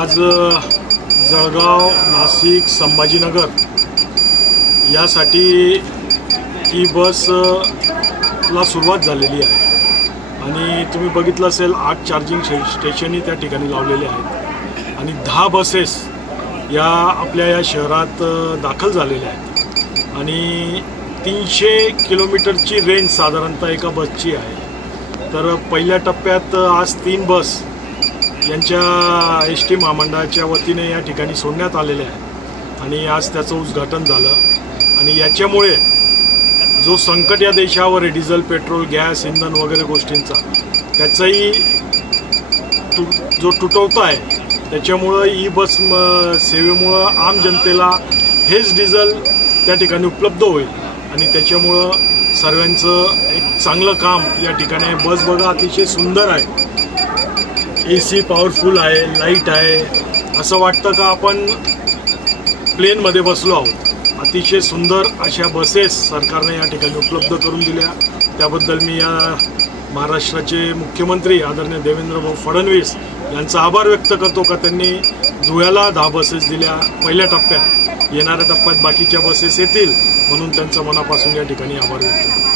आज जळगाव, नाशिक, संभाजीनगर यासाठी ही बसला सुरुवात झालेली आहे आणि तुम्ही बघितलं असेल 8 चार्जिंग स्टेशनही त्या ठिकाणी लावलेले आहेत आणि 10 बसेस या आपल्या या शहरात दाखल झालेल्या आहेत आणि 300 किलोमीटरची रेंज साधारणतः एका बसची आहे. तर पहिल्या टप्प्यात आज 3 बस यांच्या एस.टी. महामंडळाच्या वतीने या ठिकाणी सोडण्यात आलेल्या आहे आणि आज त्याचं उद्घाटन झालं आणि याच्यामुळे जो संकट या देशावर आहे डिझेल, पेट्रोल, गॅस, इंधन वगैरे गोष्टींचा त्याचाही जो तुटवता आहे त्याच्यामुळं ई बस सेवेमुळं आम जनतेला हेच डिझेल त्या ठिकाणी उपलब्ध होईल आणि त्याच्यामुळं सर्वांचं एक चांगलं काम या ठिकाणी आहे. बस बघा अतिशय सुंदर आहे, AC पॉवरफुल आहे, लाईट आहे, असं वाटतं का आपण प्लेनमध्ये बसलो आहोत. अतिशय सुंदर अशा बसेस सरकारने या ठिकाणी उपलब्ध करून दिल्या. त्याबद्दल मी या महाराष्ट्राचे मुख्यमंत्री आदरणीय देवेंद्र फडणवीस यांचा आभार व्यक्त करतो का त्यांनी धुळ्याला 10 बसेस दिल्या पहिल्या टप्प्यात. येणाऱ्या टप्प्यात बाकीच्या बसेस येतील म्हणून त्यांचं मनापासून या ठिकाणी आभार व्यक्त करतो.